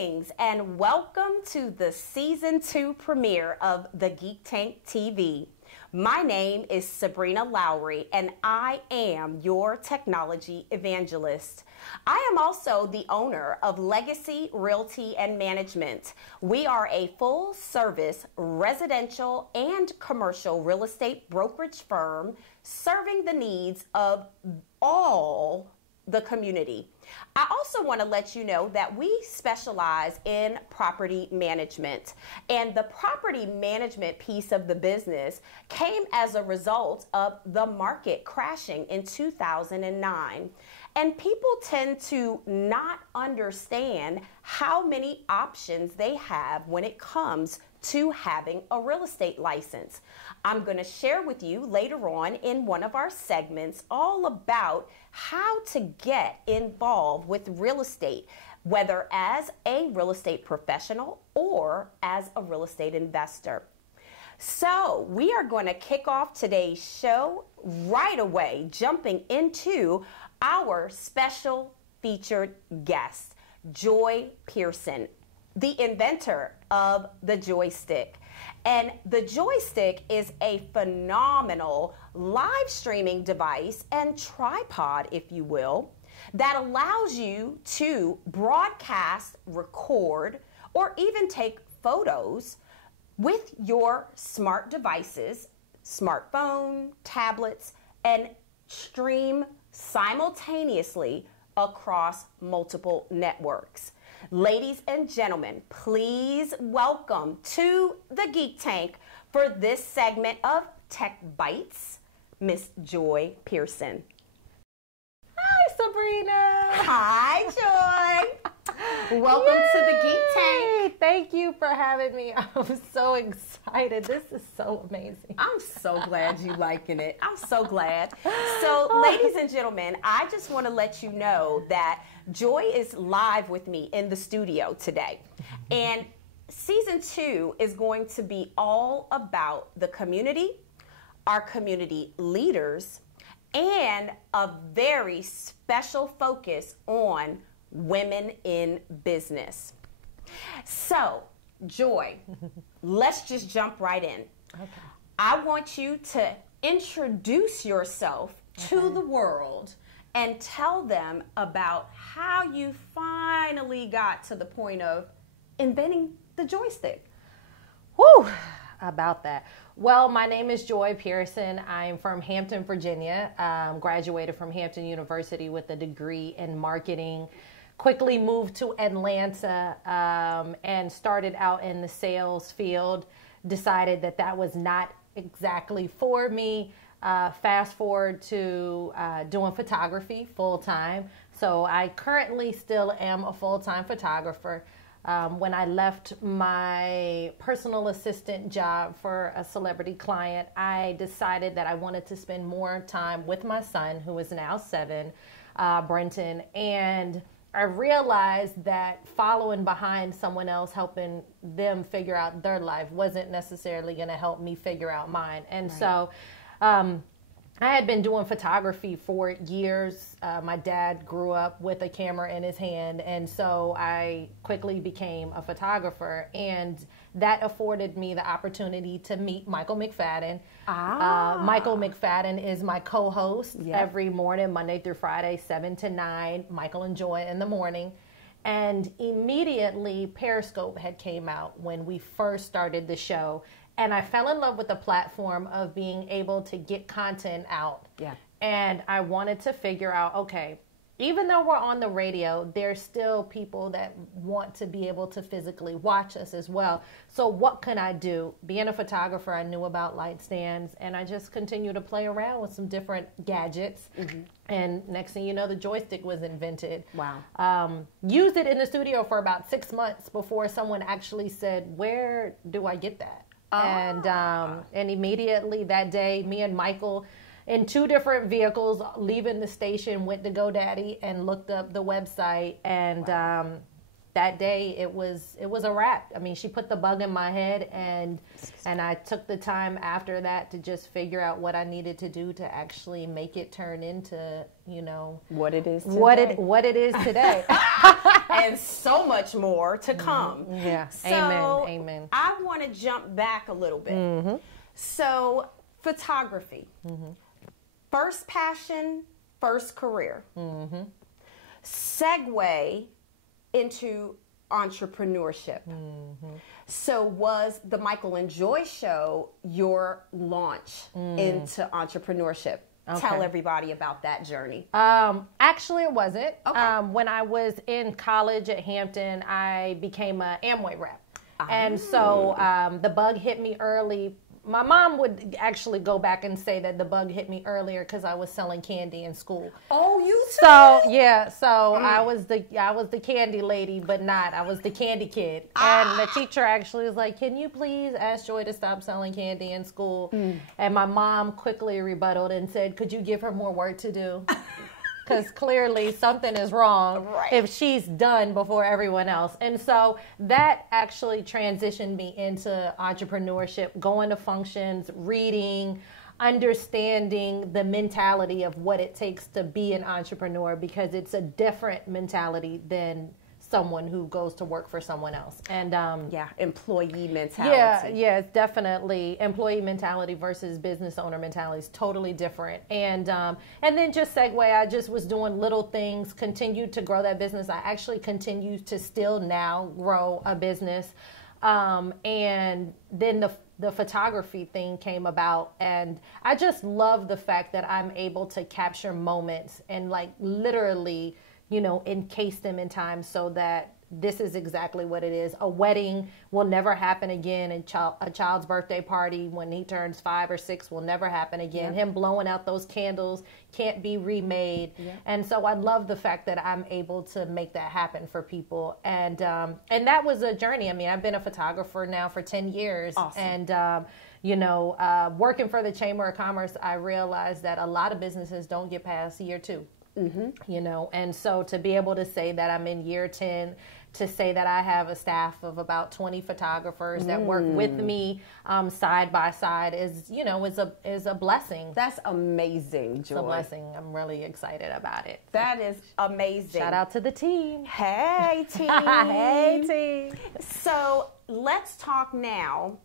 Greetings and welcome to the Season 2 premiere of the Geek Tank TV. My name is Sabrina Lowery and I am your technology evangelist. I am also the owner of Legacy Realty and Management. We are a full-service residential and commercial real estate brokerage firm serving the needs of all the community. I also want to let you know that we specialize in property management, and the property management piece of the business came as a result of the market crashing in 2009. And people tend to not understand how many options they have when it comes to having a real estate license. I'm going to share with you later on in one of our segments all about how to get involved with real estate, whether as a real estate professional or as a real estate investor. So we are going to kick off today's show right away, jumping into our special featured guest, Joy Pearson, the inventor of the JoiStik. And the JoiStik is a phenomenal live streaming device and tripod, if you will, that allows you to broadcast, record, or even take photos with your smart devices, smartphone, tablets, and stream simultaneously across multiple networks. Ladies and gentlemen, please welcome to the Geek Tank for this segment of Tech Bites, Miss Joy Pearson. Hi, Sabrina. Hi, Joy. Welcome to the Geek Tank. Thank you for having me. I'm so excited. This is so amazing. I'm so glad you liking it. I'm so glad. So, ladies and gentlemen, I just want to let you know that Joy is live with me in the studio today. And Season 2 is going to be all about the community, our community leaders, and a very special focus on women in business. So, Joy, let's just jump right in. Okay. I want you to introduce yourself to the world and tell them about how you finally got to the point of inventing the JoiStik. Whew, about that. Well, my name is Joy Pearson. I'm from Hampton, Virginia. Graduated from Hampton University with a degree in marketing. Quickly moved to Atlanta and started out in the sales field. Decided that that was not exactly for me. Fast forward to doing photography full time. So I currently still am a full-time photographer. When I left my personal assistant job for a celebrity client, I decided that I wanted to spend more time with my son, who is now 7, Brenton, and I realized that following behind someone else, helping them figure out their life, wasn't necessarily going to help me figure out mine. And so I had been doing photography for years. My dad grew up with a camera in his hand, and so I quickly became a photographer, and that afforded me the opportunity to meet Michael McFadden. Michael McFadden is my co-host every morning, Monday through Friday, 7 to 9, Michael and Joy in the morning. And immediately Periscope had came out when we first started the show. And I fell in love with the platform of being able to get content out. Yeah. And I wanted to figure out, okay, even though we're on the radio, there's still people that want to be able to physically watch us as well. So what can I do? Being a photographer, I knew about light stands, and I just continued to play around with some different gadgets. And next thing you know, the JoiStik was invented. Wow. Used it in the studio for about 6 months before someone actually said, where do I get that? And immediately that day, me and Michael, in 2 different vehicles, leaving the station, went to GoDaddy and looked up the website and that day it was a wrap. I mean, she put the bug in my head, and I took the time after that to just figure out what I needed to do to actually make it turn into, you know, what it is today. What it is today. And so much more to come. Yeah. So Amen. I want to jump back a little bit. So photography, first passion, first career, segue into entrepreneurship. So was the Michael and Joy show your launch into entrepreneurship? Okay. Tell everybody about that journey. Actually, it wasn't. Okay. When I was in college at Hampton, I became an Amway rep. And so the bug hit me early. My mom would actually go back and say that the bug hit me earlier because I was selling candy in school. Oh, you too? So yeah, so I was the candy lady, but not. I was the candy kid. And the teacher actually was like, "Can you please ask Joy to stop selling candy in school?" And my mom quickly rebutted and said, "Could you give her more work to do?" Because clearly something is wrong if she's done before everyone else. And so that actually transitioned me into entrepreneurship, going to functions, reading, understanding the mentality of what it takes to be an entrepreneur, because it's a different mentality than someone who goes to work for someone else. And employee mentality. Yeah, it's definitely employee mentality versus business owner mentality is totally different. And then just segue, I just was doing little things, continued to grow that business. I actually continue to still now grow a business. And then the photography thing came about, and I just love the fact that I'm able to capture moments and like literally, you know, encase them in time so that this is exactly what it is. A wedding will never happen again, and a child's birthday party when he turns 5 or 6 will never happen again. Him blowing out those candles can't be remade. And so I love the fact that I'm able to make that happen for people. And that was a journey. I mean, I've been a photographer now for 10 years. Awesome. And you know, working for the Chamber of Commerce, I realized that a lot of businesses don't get past year 2. You know, and so to be able to say that I'm in year 10, to say that I have a staff of about 20 photographers that work with me side by side is, you know, is a blessing. That's amazing, Joy. It's a blessing. I'm really excited about it. That is amazing. Shout out to the team. Hey, team. Hey, team. So let's talk now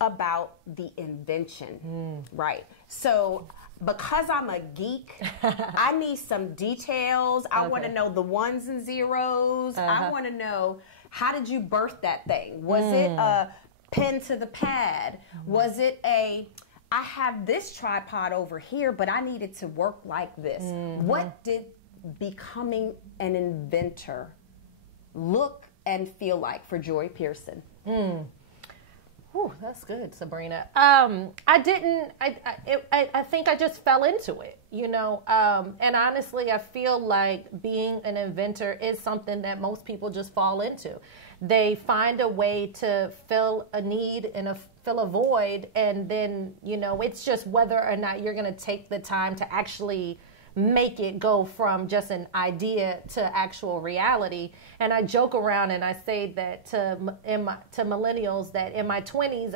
about the invention, right? So because I'm a geek, I need some details. I want to know the ones and zeros. I want to know, how did you birth that thing? Was it a pen to the pad? Was it I have this tripod over here, but I need it to work like this? What did becoming an inventor look and feel like for Joy Pearson? Ooh, that's good, Sabrina. I think I just fell into it, you know. And honestly, I feel like being an inventor is something that most people just fall into. They find a way to fill a need and fill a void, and then, you know, it's just whether or not you're going to take the time to actually make it go from just an idea to actual reality. And I joke around and I say that to millennials that in my 20s,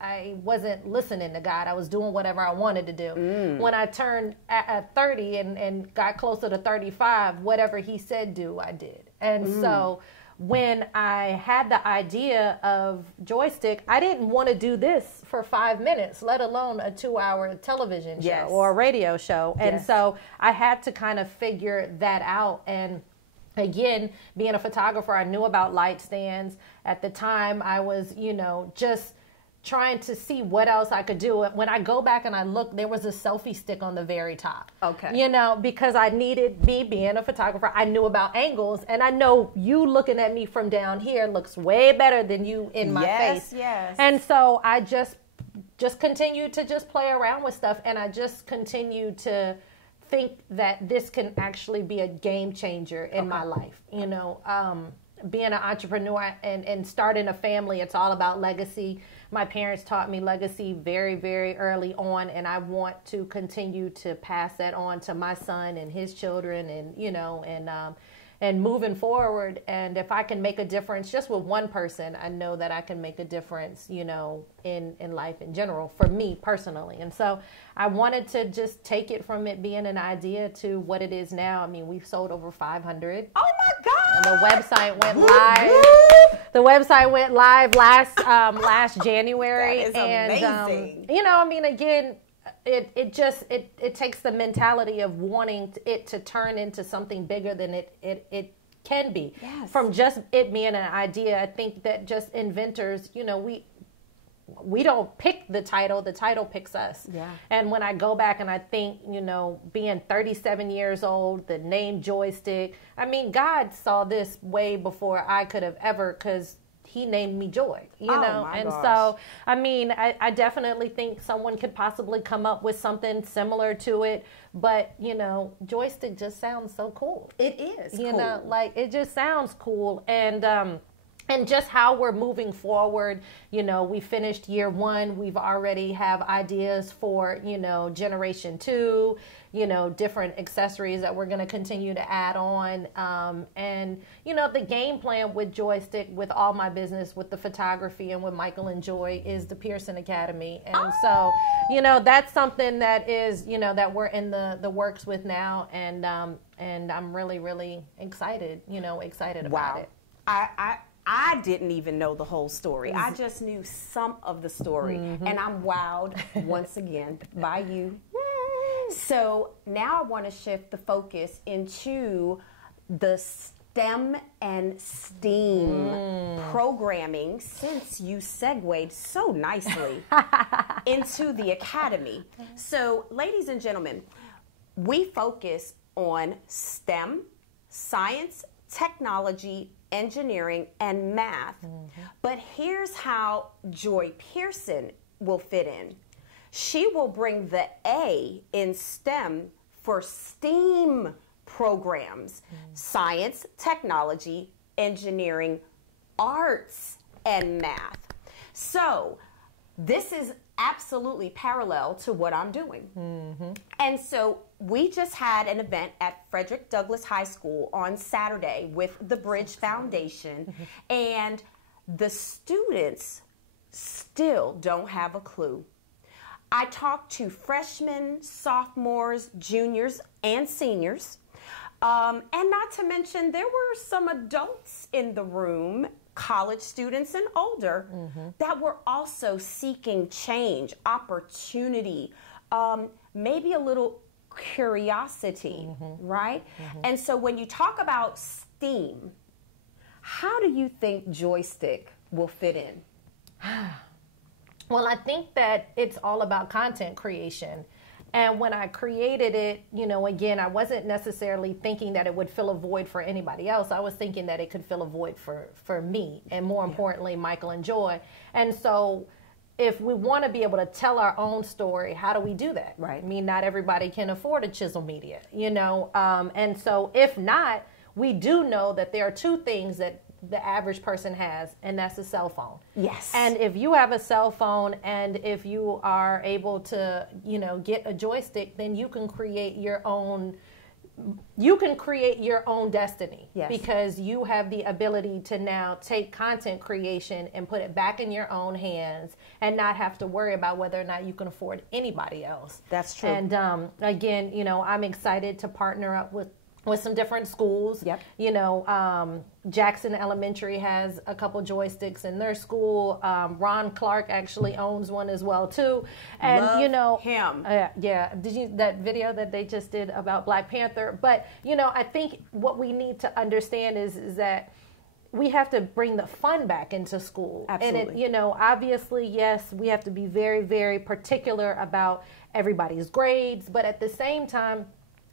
I wasn't listening to God. I was doing whatever I wanted to do. When I turned at 30 and got closer to 35, whatever he said do, I did. And so when I had the idea of JoiStik, I didn't want to do this for 5 minutes, let alone a 2-hour television show or a radio show. And so I had to kind of figure that out. And again, being a photographer, I knew about light stands. At the time, I was, you know, just trying to see what else I could do. When I go back and I look, there was a selfie stick on the very top. Okay. You know, because I needed, me being a photographer, I knew about angles, and I know you looking at me from down here looks way better than you in my face. Yes. And so I just continued to just play around with stuff, and I just continued to think that this can actually be a game changer in my life. You know, being an entrepreneur and starting a family, it's all about legacy. My parents taught me legacy very, very early on, and I want to continue to pass that on to my son and his children, and, you know, and moving forward. And if I can make a difference just with one person, I know that I can make a difference, you know, in life in general for me personally. And so I wanted to just take it from it being an idea to what it is now. I mean, we've sold over 500. Oh my God. And the website went live. The website went live last January. That is amazing. You know, I mean, again, it takes the mentality of wanting it to turn into something bigger than it can be. Yes. From just it being an idea, I think that just inventors, you know, we don't pick the title picks us. Yeah. And when I go back and I think, you know, being 37 years old, the name JoiStik, I mean, God saw this way before I could have ever, because he named me Joy, you know? And gosh. so, I mean, I definitely think someone could possibly come up with something similar to it, but, you know, JoiStik just sounds so cool. It is You cool. know, like, it just sounds cool. And just how we're moving forward, you know, we finished year 1. We've already have ideas for, you know, generation 2, you know, different accessories that we're going to continue to add on. And, you know, the game plan with JoiStik, with all my business, with the photography and with Michael and Joy, is the Pearson Academy. And so, you know, that's something that is, you know, that we're in the works with now. And I'm really, really excited, you know, about it. I didn't even know the whole story. I just knew some of the story. And I'm wowed once again by you. So now I want to shift the focus into the STEM and STEAM programming, since you segued so nicely into the academy. So, ladies and gentlemen, we focus on STEM, science, technology, engineering, and math. But here's how Joy Pearson will fit in. She will bring the A in STEM for STEAM programs: science, technology, engineering, arts, and math. So this is absolutely parallel to what I'm doing. And so we just had an event at Frederick Douglass High School on Saturday with the Bridge Foundation, and the students still don't have a clue. I talked to freshmen, sophomores, juniors, and seniors, and not to mention there were some adults in the room, college students and older, that were also seeking change, opportunity, maybe a little curiosity, right? And so when you talk about STEAM, how do you think JoiStik will fit in? Well, I think that it's all about content creation. And when I created it, you know, again, I wasn't necessarily thinking that it would fill a void for anybody else. I was thinking that it could fill a void for me, and more importantly, Michael and Joy. And so if we want to be able to tell our own story, how do we do that? Right. I mean, not everybody can afford a chisel media, you know. And so if not, we do know that there are two things that the average person has, and that's a cell phone. Yes. And if you have a cell phone, and if you are able to, you know, get a JoiStik, then you can create your own destiny. Yes. Because you have the ability to now take content creation and put it back in your own hands, and not have to worry about whether or not you can afford anybody else. That's true. And again, you know, I'm excited to partner up with some different schools. Yep. You know, Jackson Elementary has a couple JoiStiks in their school. Ron Clark actually owns one as well too. And Love you know him. Yeah. Did you that video that they just did about Black Panther? But you know, I think what we need to understand is that we have to bring the fun back into school. Absolutely. And it, you know, obviously, yes, we have to be very, very particular about everybody's grades, but at the same time,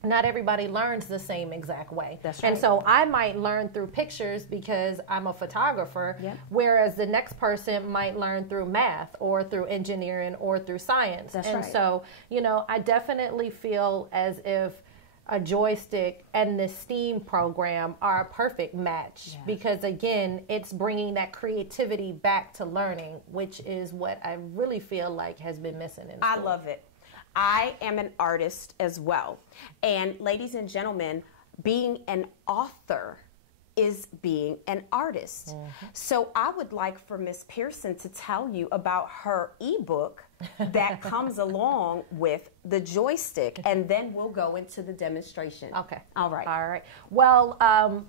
not everybody learns the same exact way. That's right. And so I might learn through pictures because I'm a photographer, Yep. whereas the next person might learn through math or through engineering or through science. That's and right. so, you know, I definitely feel as if a JoiStik and the STEAM program are a perfect match, because again, it's bringing that creativity back to learning, which is what I really feel like has been missing in school. I love it. I am an artist as well. And ladies and gentlemen, being an author is being an artist. So I would like for Miss Pearson to tell you about her ebook that comes along with the JoiStik, and then we'll go into the demonstration. Okay. All right. All right. Well,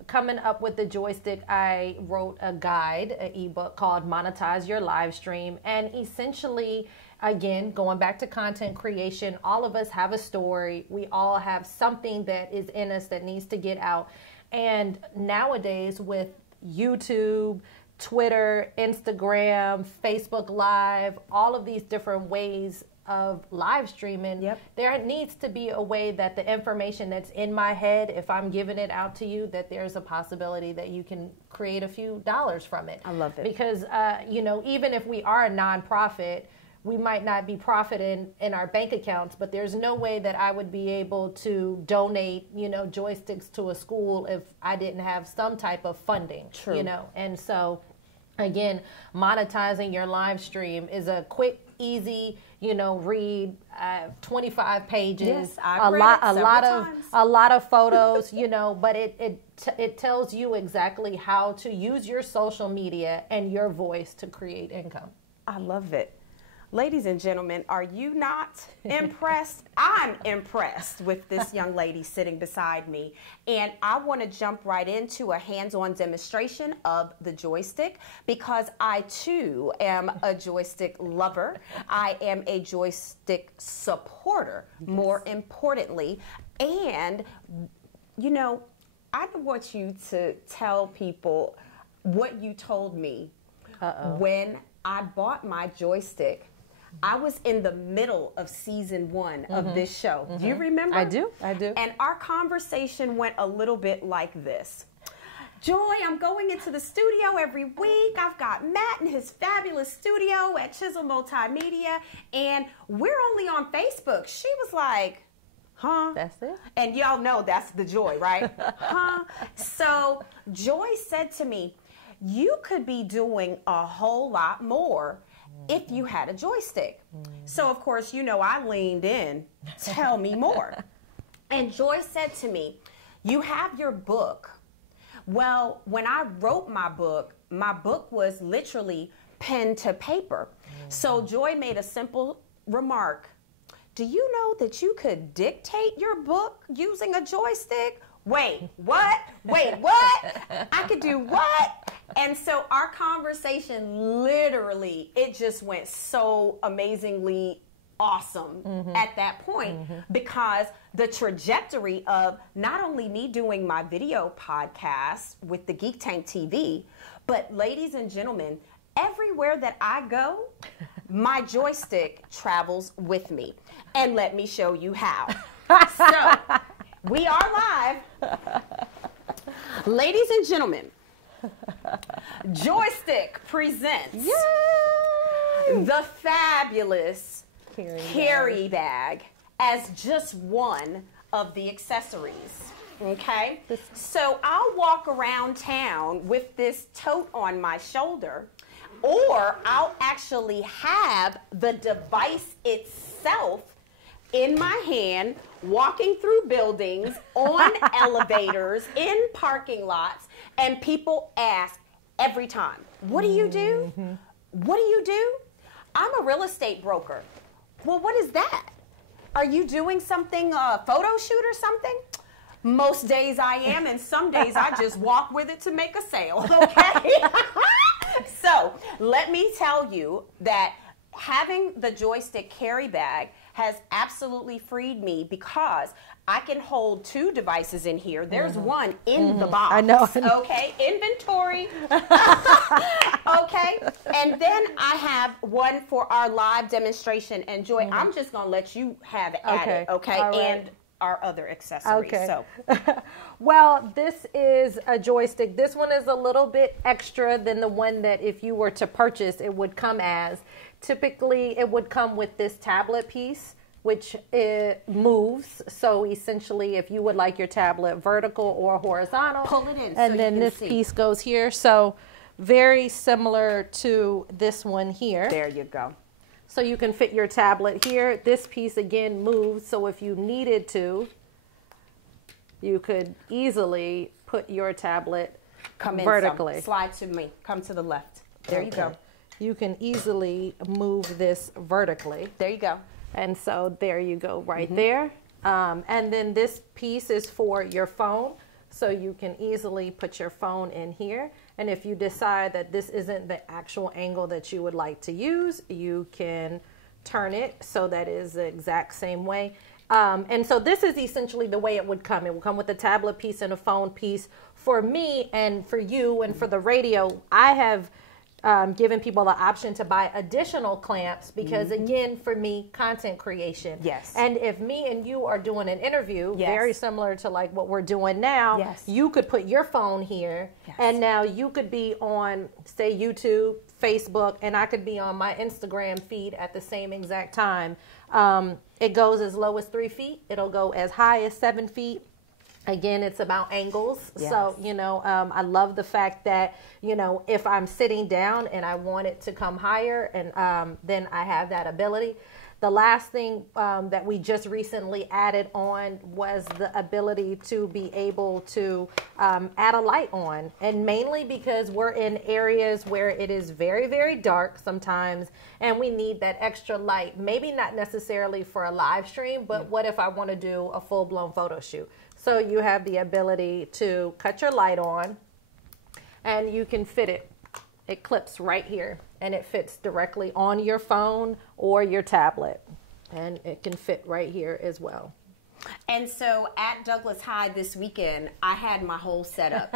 coming up with the JoiStik, I wrote a guide, an ebook called Monetize Your Live Stream. And essentially, again, going back to content creation, all of us have a story. We all have something that is in us that needs to get out. And nowadays with YouTube, Twitter, Instagram, Facebook Live, all of these different ways of live streaming, there needs to be a way that the information that's in my head, if I'm giving it out to you, that there's a possibility that you can create a few dollars from it. I love it. Because, you know, even if we are a nonprofit, we might not be profiting in our bank accounts, but there's no way that I would be able to donate, you know, JoiStiks to a school if I didn't have some type of funding. True. You know, and so again, monetizing your live stream is a quick, easy, you know, read, 25 pages, Yes, I've read it a lot of photos, you know, but it tells you exactly how to use your social media and your voice to create income. I love it. Ladies and gentlemen, are you not impressed? I'm impressed with this young lady sitting beside me. And I want to jump right into a hands-on demonstration of the JoiStik because I too am a JoiStik lover. I am a JoiStik supporter, more importantly. And, you know, I want you to tell people what you told me when I bought my JoiStik. I was in the middle of season 1 of this show. Do you remember? I do. And our conversation went a little bit like this. Joy, I'm going into the studio every week. I've got Matt in his fabulous studio at Chisel Multimedia, and we're only on Facebook. She was like, huh? That's it. And y'all know that's the Joy, right? Huh? So Joy said to me, you could be doing a whole lot more if you had a JoiStik. So of course, you know, I leaned in, tell me more. And Joy said to me, you have your book. Well, when I wrote my book was literally pen to paper. So Joy made a simple remark. Do you know that you could dictate your book using a JoiStik? Wait, what? Wait, what? I could do what? And so our conversation literally, it just went so amazingly awesome at that point because the trajectory of not only me doing my video podcast with the Geek Tank TV, but ladies and gentlemen, everywhere that I go, my JoiStik travels with me. And let me show you how. So, we are live. Ladies and gentlemen, JoiStik presents the fabulous carry bag as just one of the accessories. Okay? So I'll walk around town with this tote on my shoulder, or I'll actually have the device itself in my hand, walking through buildings, on elevators, in parking lots, and people ask every time, what do you do? What do you do? I'm a real estate broker. Well, what is that? Are you doing something, a photo shoot or something? Most days I am, and some days I just walk with it to make a sale, okay? So let me tell you that having the JoiStik carry bag has absolutely freed me because I can hold 2 devices in here. There's one in the box. I know. Okay, inventory. Okay, and then I have one for our live demonstration. And Joy, I'm just gonna let you have it at it, okay? All right. And our other accessories. Okay. So. Well, this is a JoiStik. This one is a little bit extra than the one that if you were to purchase, it would come as. Typically, it would come with this tablet piece, which it moves. So essentially, if you would like your tablet vertical or horizontal, pull it in and so then you can this see. piece goes here. So very similar to this one here. There you go. So you can fit your tablet here. This piece again moves. So if you needed to, you could easily put your tablet Come in vertically. Slide to me. Come to the left. There you go. You can easily move this vertically. There you go. And so there you go right there. And then this piece is for your phone. So you can easily put your phone in here. And if you decide that this isn't the actual angle that you would like to use, you can turn it so that is the exact same way. And so this is essentially the way it would come. It will come with a tablet piece and a phone piece. For me and for you and for the radio, I have given people the option to buy additional clamps because, again, for me, content creation. Yes. And if me and you are doing an interview, very similar to like what we're doing now, you could put your phone here, and now you could be on, say, YouTube, Facebook, and I could be on my Instagram feed at the same exact time. It goes as low as 3 feet. It'll go as high as 7 feet. Again, it's about angles. So, you know, I love the fact that, you know, if I'm sitting down and I want it to come higher, and then I have that ability. The last thing that we just recently added on was the ability to be able to add a light on. And mainly because we're in areas where it is very, very dark sometimes, and we need that extra light. Maybe not necessarily for a live stream, but what if I want to do a full-blown photo shoot? So you have the ability to cut your light on, and you can fit it. It clips right here, and it fits directly on your phone or your tablet, and it can fit right here as well. And so at Douglas High this weekend, I had my whole setup.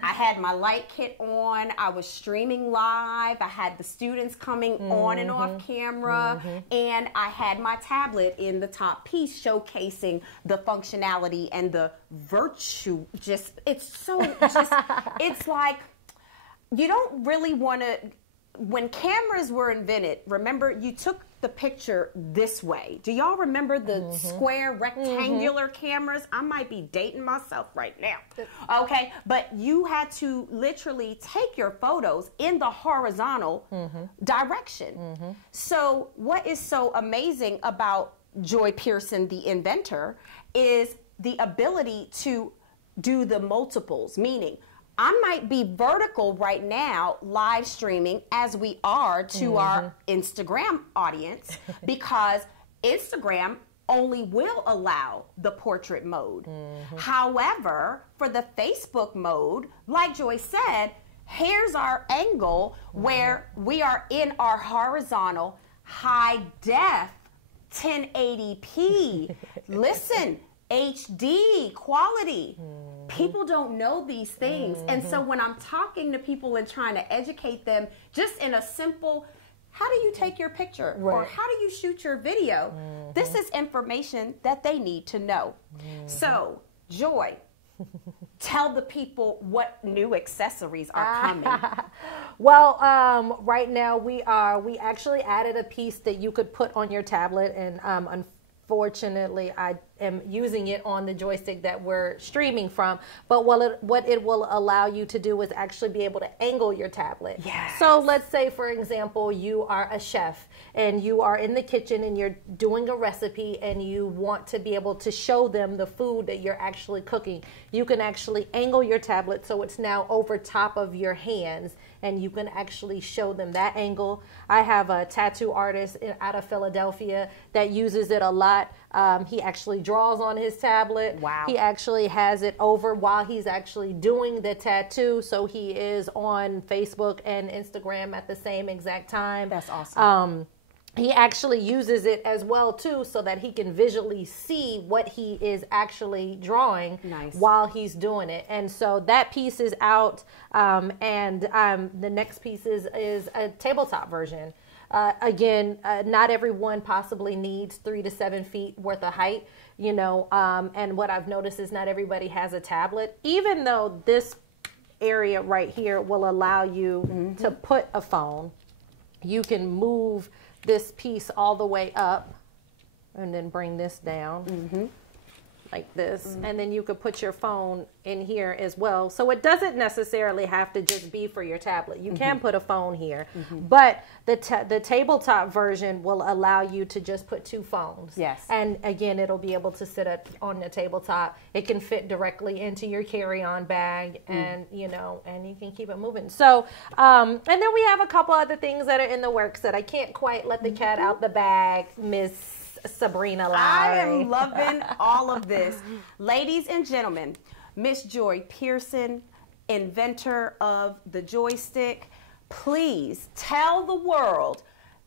I had my light kit on. I was streaming live. I had the students coming on and off camera. And I had my tablet in the top piece showcasing the functionality and the virtue. It's like, you don't really want to, when cameras were invented, remember, you took the picture this way. Do y'all remember the square rectangular cameras? I might be dating myself right now. Okay, but you had to literally take your photos in the horizontal direction. So what is so amazing about Joy Pearson, the inventor, is the ability to do the multiples, meaning I might be vertical right now, live streaming as we are to our Instagram audience, because Instagram only will allow the portrait mode. However, for the Facebook mode, like Joy said, here's our angle where we are in our horizontal high def 1080p. Listen, HD quality. People don't know these things. And so when I'm talking to people and trying to educate them just in a simple, how do you take your picture? Or how do you shoot your video? This is information that they need to know. So, Joy, tell the people what new accessories are coming. Well, right now we actually added a piece that you could put on your tablet, and unfortunately I am using it on the JoiStik that we're streaming from, but what it will allow you to do is actually be able to angle your tablet. So let's say, for example, you are a chef and you are in the kitchen and you're doing a recipe and you want to be able to show them the food that you're actually cooking. You can actually angle your tablet so it's now over top of your hands, and you can actually show them that angle. I have a tattoo artist out of Philadelphia that uses it a lot. He actually draws on his tablet. Wow. He actually has it over while he's actually doing the tattoo, so he is on Facebook and Instagram at the same exact time. That's awesome. He actually uses it as well too, so that he can visually see what he is actually drawing while he's doing it. And so that piece is out, and the next piece is a tabletop version. Again, not everyone possibly needs 3 to 7 feet worth of height, you know, and what I've noticed is not everybody has a tablet, even though this area right here will allow you to put a phone. You can move this piece all the way up and then bring this down. like this, and then you could put your phone in here as well. So it doesn't necessarily have to just be for your tablet. You can put a phone here, but the tabletop version will allow you to just put 2 phones. Yes. And again, it'll be able to sit up on the tabletop. It can fit directly into your carry-on bag, and you know, and you can keep it moving. So, and then we have a couple other things that are in the works that I can't quite let the cat out the bag, Miss Sabrina Lowery. I am loving all of this. Ladies and gentlemen, Miss Joy Pearson, inventor of the JoiStik, please tell the world,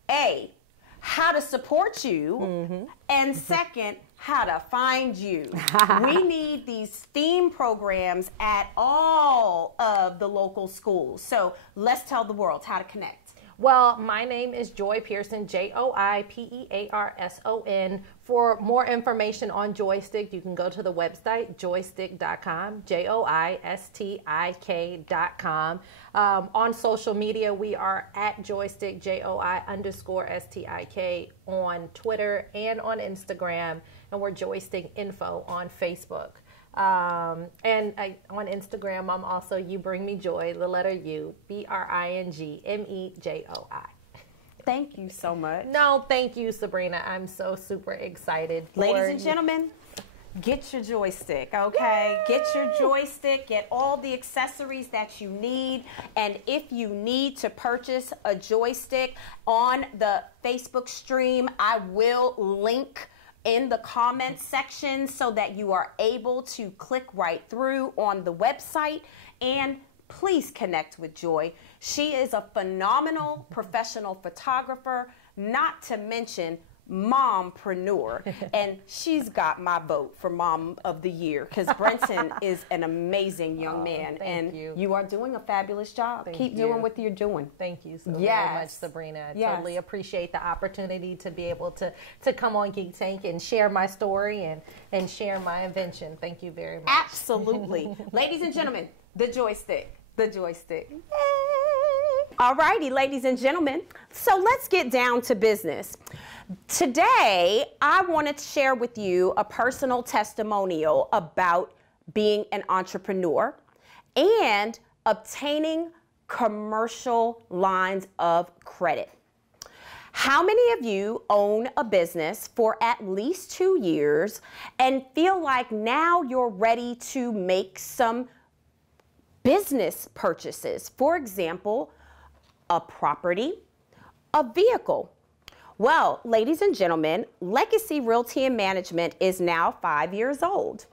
A, how to support you, and second, how to find you. We need these STEAM programs at all of the local schools. So let's tell the world how to connect. Well, my name is Joy Pearson, JoiPearson. For more information on JoiStik, you can go to the website, joistik.com, JoiStik.com. On social media, we are at JoiStik, JOI_STIK on Twitter and on Instagram, and we're JoiStik Info on Facebook. On Instagram, I'm also You Bring Me Joy, the letter U, BRINGMEJOI. Thank you so much. No, thank you, Sabrina. I'm so super excited. Ladies and gentlemen, get your JoiStik, okay? Yay! Get your JoiStik, get all the accessories that you need. And if you need to purchase a JoiStik on the Facebook stream, I will link in the comments section so that you are able to click right through on the website, and please connect with Joy. She is a phenomenal professional photographer, not to mention mompreneur, and she's got my vote for Mom of the Year because Brenton is an amazing young man, and you are doing a fabulous job. Keep doing what you're doing. Thank you so very much, Sabrina. I totally appreciate the opportunity to be able to come on Geek Tank and share my story and share my invention. Thank you very much. Absolutely. Ladies and gentlemen, the JoiStik. The JoiStik. All righty, ladies and gentlemen. So let's get down to business. Today, I wanted to share with you a personal testimonial about being an entrepreneur and obtaining commercial lines of credit. How many of you own a business for at least 2 years and feel like now you're ready to make some business purchases? For example, a property, a vehicle. Well, ladies and gentlemen, Legacy Realty and Management is now 5 years old.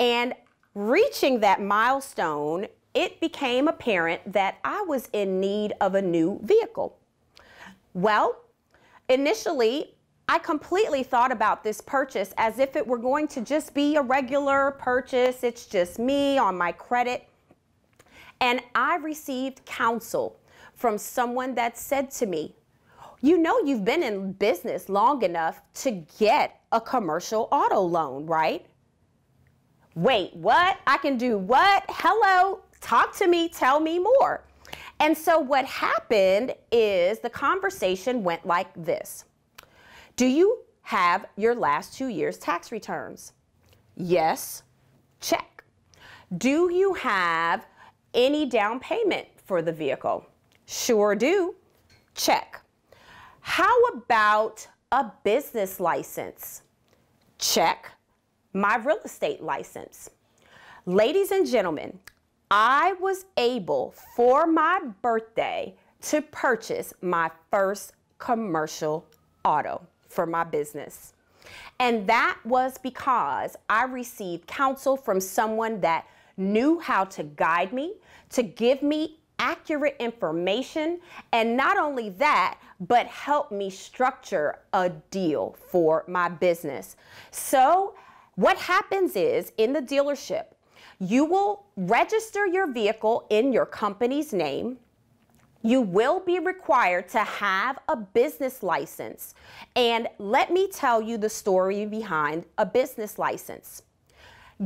And reaching that milestone, it became apparent that I was in need of a new vehicle. Well, initially, I completely thought about this purchase as if it were going to just be a regular purchase. It's just me on my credit. And I received counsel from someone that said to me, you know, you've been in business long enough to get a commercial auto loan, right? Wait, what? I can do what? Hello, talk to me, tell me more. And so what happened is the conversation went like this. Do you have your last 2 years' tax returns? Yes, check. Do you have any down payment for the vehicle? Sure do, check. How about a business license? Check. My real estate license. Ladies and gentlemen, I was able for my birthday to purchase my first commercial auto for my business. And that was because I received counsel from someone that knew how to guide me, to give me accurate information, and not only that, but help me structure a deal for my business. So what happens is, in the dealership, you will register your vehicle in your company's name. You will be required to have a business license. And let me tell you the story behind a business license.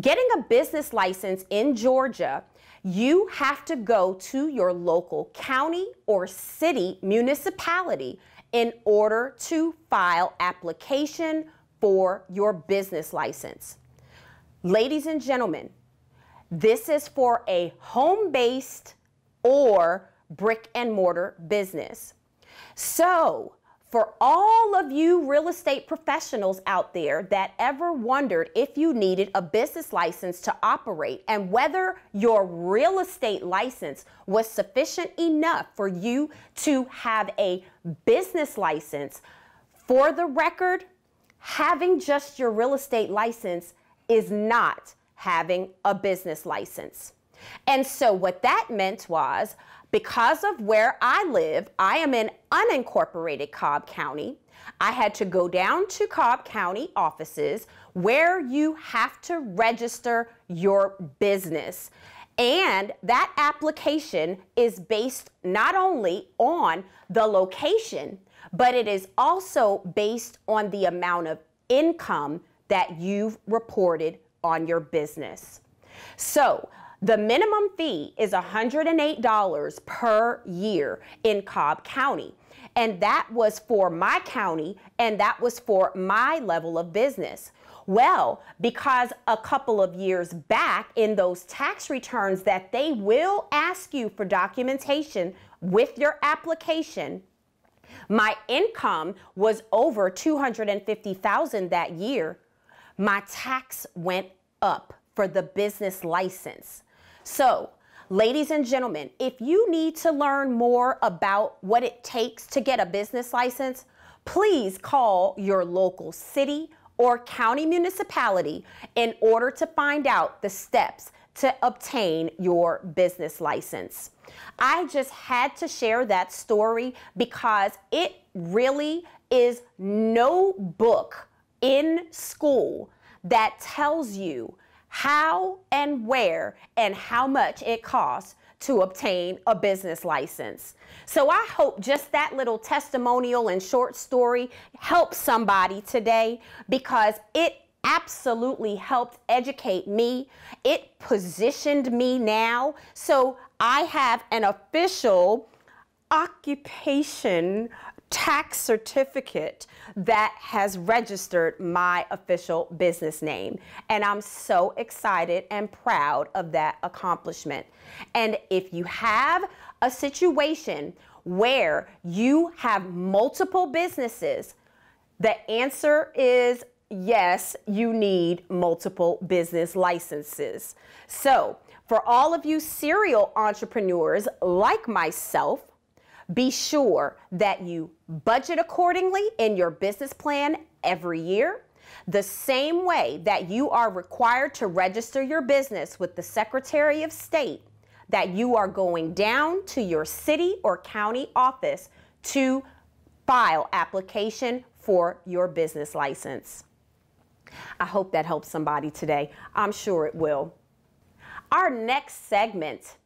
Getting a business license in Georgia, you have to go to your local county or city municipality in order to file application for your business license. Ladies and gentlemen, this is for a home-based or brick and mortar business. So, for all of you real estate professionals out there that ever wondered if you needed a business license to operate and whether your real estate license was sufficient enough for you to have a business license, for the record, having just your real estate license is not having a business license. And so what that meant was, because of where I live, I am in unincorporated Cobb County. I had to go down to Cobb County offices where you have to register your business. And that application is based not only on the location, but it is also based on the amount of income that you've reported on your business. So, the minimum fee is $108 per year in Cobb County. And that was for my county, and that was for my level of business. Well, because a couple of years back in those tax returns that they will ask you for documentation with your application, my income was over $250,000 that year. My tax went up for the business license. So, ladies and gentlemen, if you need to learn more about what it takes to get a business license, please call your local city or county municipality in order to find out the steps to obtain your business license. I just had to share that story because it really is no book in school that tells you how and where and how much it costs to obtain a business license. So I hope just that little testimonial and short story helps somebody today, because it absolutely helped educate me. It positioned me now. So I have an official occupation tax certificate that has registered my official business name. And I'm so excited and proud of that accomplishment. And if you have a situation where you have multiple businesses, the answer is yes, you need multiple business licenses. So for all of you serial entrepreneurs like myself, be sure that you budget accordingly in your business plan every year, the same way that you are required to register your business with the Secretary of State, that you are going down to your city or county office to file application for your business license. I hope that helps somebody today. I'm sure it will. Our next segment,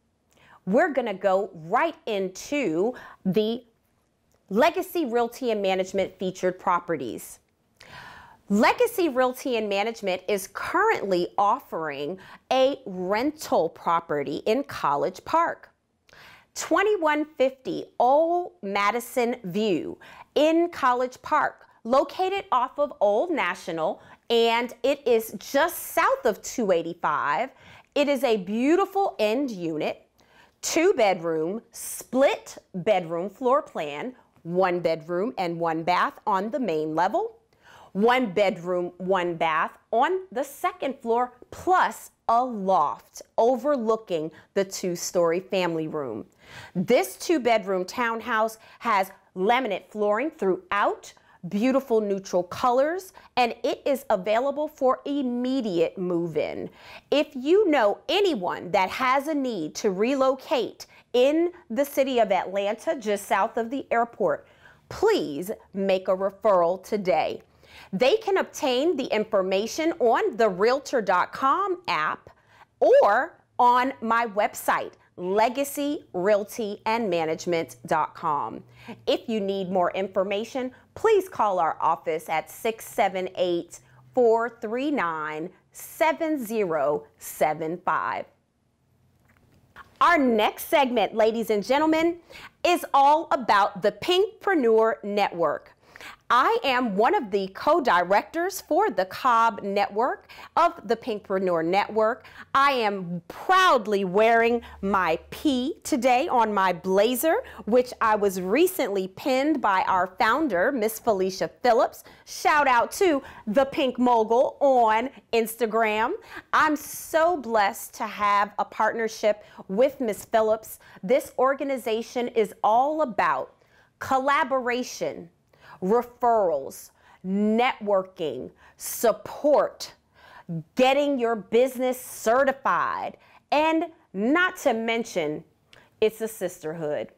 we're going to go right into the Legacy Realty and Management featured properties. Legacy Realty and Management is currently offering a rental property in College Park. 2150 Old Madison View in College Park, located off of Old National, and it is just south of 285. It is a beautiful end unit. 2-bedroom, split bedroom floor plan, 1 bedroom and 1 bath on the main level, 1 bedroom, 1 bath on the second floor, plus a loft overlooking the 2-story family room. This 2-bedroom townhouse has laminate flooring throughout, beautiful neutral colors, and it is available for immediate move-in. If you know anyone that has a need to relocate in the city of Atlanta, just south of the airport, please make a referral today. They can obtain the information on the Realtor.com app or on my website, LegacyRealtyAndManagement.com. If you need more information, please call our office at 678-439-7075. Our next segment, ladies and gentlemen, is all about the Pinkpreneur Network. I am one of the co-directors for the Cobb Network of the Pinkpreneur Network. I am proudly wearing my P today on my blazer, which I was recently pinned by our founder, Miss Felicia Phillips. Shout out to the Pink Mogul on Instagram. I'm so blessed to have a partnership with Miss Phillips. This organization is all about collaboration, referrals, networking, support, getting your business certified, and not to mention, it's a sisterhood.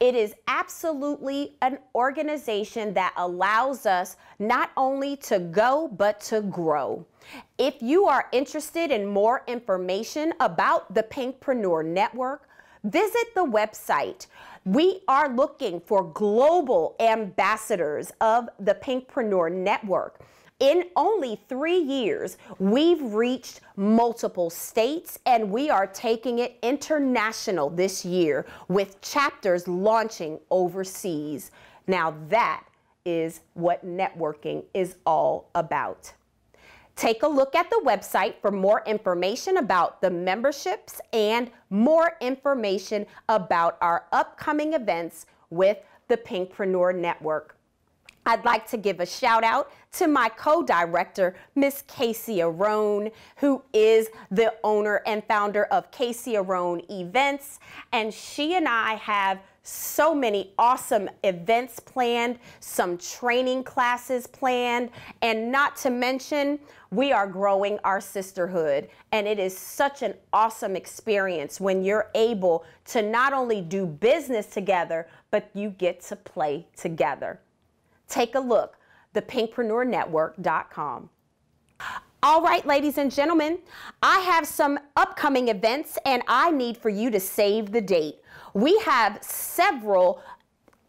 It is absolutely an organization that allows us not only to go, but to grow. If you are interested in more information about the Pinkpreneur Network, visit the website. We are looking for global ambassadors of the Pinkpreneur Network. In only 3 years, we've reached multiple states and we are taking it international this year with chapters launching overseas. Now that is what networking is all about. Take a look at the website for more information about the memberships and more information about our upcoming events with the Pinkpreneur Network. I'd like to give a shout out to my co-director, Miss Casey Arone, who is the owner and founder of Casey Arone Events. And she and I have so many awesome events planned, some training classes planned, and not to mention, we are growing our sisterhood. And it is such an awesome experience when you're able to not only do business together, but you get to play together. Take a look, thepinkpreneurnetwork.com. All right, ladies and gentlemen, I have some upcoming events and I need for you to save the date. We have several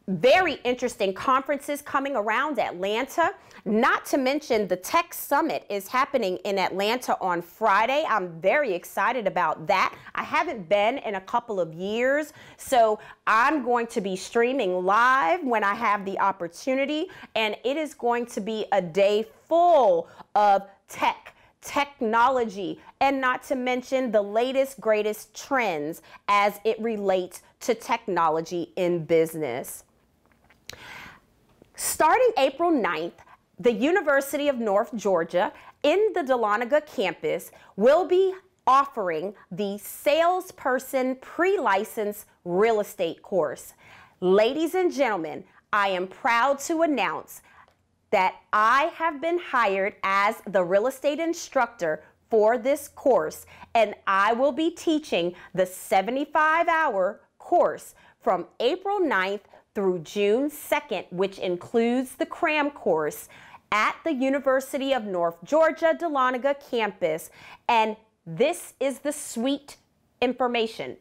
very interesting conferences coming around Atlanta. Not to mention the Tech Summit is happening in Atlanta on Friday. I'm very excited about that. I haven't been in a couple of years, so I'm going to be streaming live when I have the opportunity, and it is going to be a day full of technology, and not to mention the latest, greatest trends as it relates to technology in business. Starting April 9th, the University of North Georgia in the Dahlonega campus will be offering the Salesperson Pre-License Real Estate course. Ladies and gentlemen, I am proud to announce that I have been hired as the real estate instructor for this course, and I will be teaching the 75-hour course from April 9th through June 2nd, which includes the cram course at the University of North Georgia Dahlonega campus. And this is the sweet information.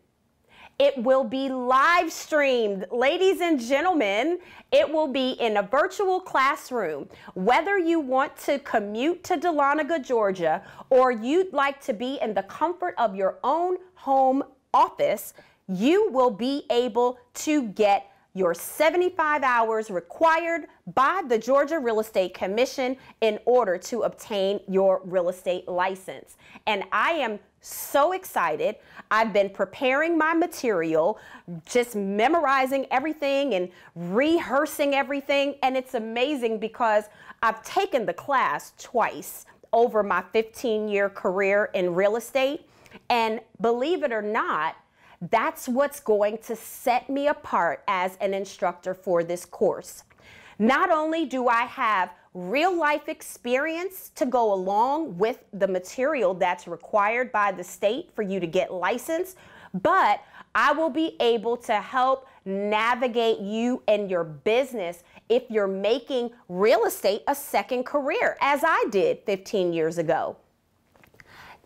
It will be live streamed, ladies and gentlemen. It will be in a virtual classroom. Whether you want to commute to Dahlonega, Georgia, or you'd like to be in the comfort of your own home office, you will be able to get your 75 hours required by the Georgia Real Estate Commission in order to obtain your real estate license. And I am so excited. I've been preparing my material, just memorizing everything and rehearsing everything. And it's amazing because I've taken the class twice over my 15-year career in real estate. And believe it or not, that's what's going to set me apart as an instructor for this course. Not only do I have real life experience to go along with the material that's required by the state for you to get licensed, but I will be able to help navigate you and your business if you're making real estate a second career, as I did 15 years ago.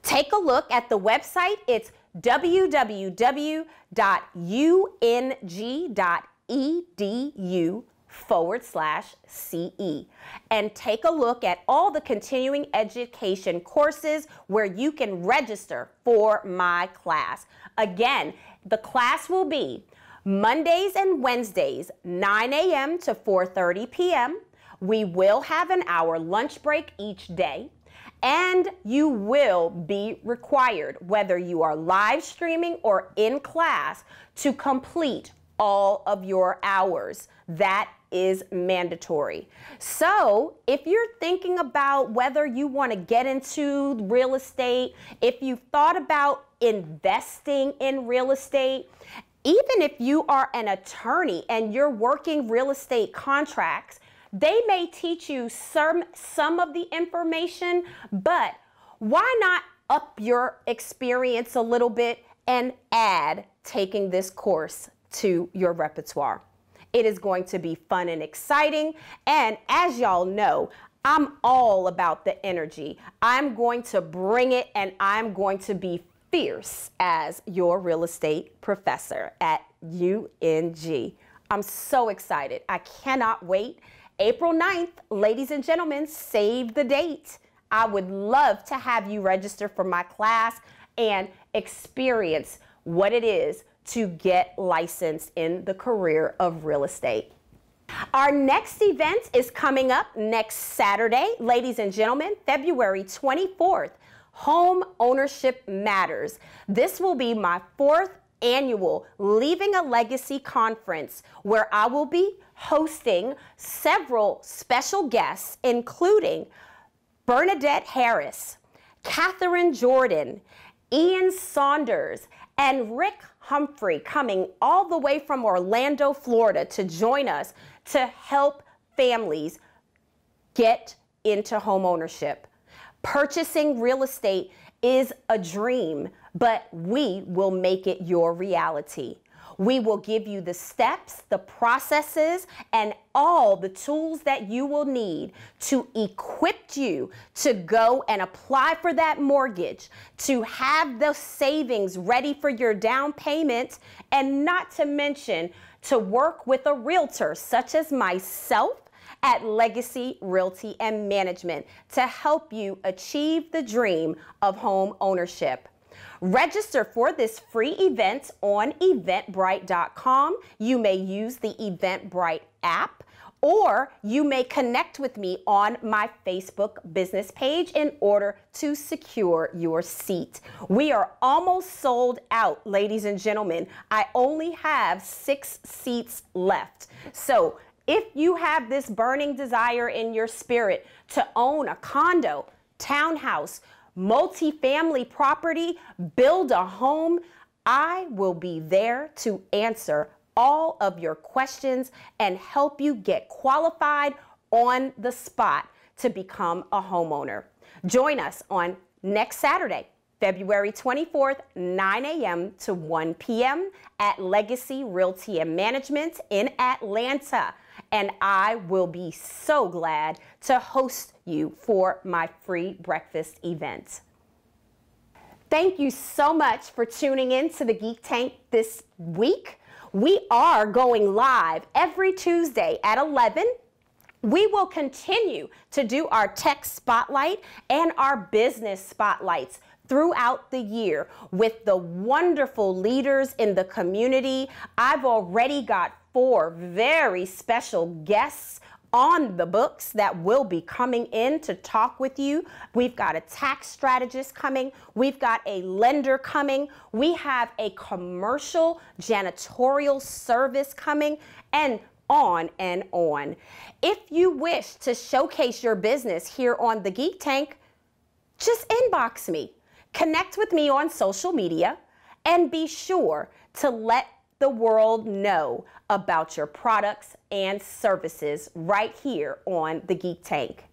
Take a look at the website. It's www.ung.edu/CE, and take a look at all the continuing education courses where you can register for my class. Again, the class will be Mondays and Wednesdays, 9 a.m. to 4:30 p.m., We will have an hour lunch break each day, and you will be required, whether you are live streaming or in class, to complete all of your hours. That is mandatory. So if you're thinking about whether you want to get into real estate, if you've thought about investing in real estate, even if you are an attorney and you're working real estate contracts, they may teach you some of the information, but why not up your experience a little bit and add taking this course to your repertoire? It is going to be fun and exciting. And as y'all know, I'm all about the energy. I'm going to bring it, and I'm going to be fierce as your real estate professor at UNG. I'm so excited. I cannot wait. April 9th, ladies and gentlemen, save the date. I would love to have you register for my class and experience what it is to get licensed in the career of real estate. Our next event is coming up next Saturday, ladies and gentlemen, February 24th. Home Ownership Matters. This will be my 4th annual Leaving a Legacy conference, where I will be hosting several special guests, including Bernadette Harris, Catherine Jordan, Ian Saunders, and Rick Humphrey, coming all the way from Orlando, Florida, to join us to help families get into home ownership. Purchasing real estate is a dream, but we will make it your reality. We will give you the steps, the processes, and all the tools that you will need to equip you to go and apply for that mortgage, to have the savings ready for your down payment, and not to mention to work with a realtor such as myself at Legacy Realty and Management to help you achieve the dream of home ownership. Register for this free event on eventbrite.com. You may use the Eventbrite app, or you may connect with me on my Facebook business page in order to secure your seat. We are almost sold out, ladies and gentlemen. I only have 6 seats left. So if you have this burning desire in your spirit to own a condo, townhouse, multifamily property, build a home, I will be there to answer all of your questions and help you get qualified on the spot to become a homeowner. Join us on next Saturday, February 24th, 9 a.m. to 1 p.m. at Legacy Realty and Management in Atlanta. And I will be so glad to host you for my free breakfast event. Thank you so much for tuning in to the Geek Tank this week. We are going live every Tuesday at 11. We will continue to do our tech spotlight and our business spotlights throughout the year with the wonderful leaders in the community. I've already got 4 very special guests on the books that will be coming in to talk with you. We've got a tax strategist coming. We've got a lender coming. We have a commercial janitorial service coming, and on and on. If you wish to showcase your business here on the Geek Tank, just inbox me. Connect with me on social media, and be sure to let the world know about your products and services right here on the Geek Tank.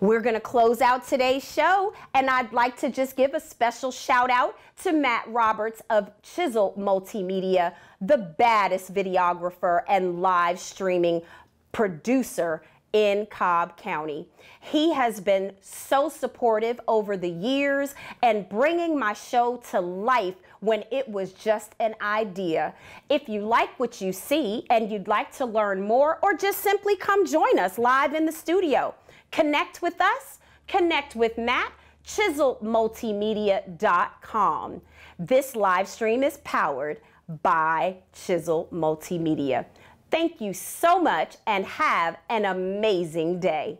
We're going to close out today's show, and I'd like to just give a special shout out to Matt Roberts of Chisel Multimedia, the baddest videographer and live streaming producer in Cobb County. He has been so supportive over the years and bringing my show to life when it was just an idea. If you like what you see and you'd like to learn more, or just simply come join us live in the studio, connect with us, connect with Matt, chiselmultimedia.com. This live stream is powered by Chisel Multimedia. Thank you so much and have an amazing day.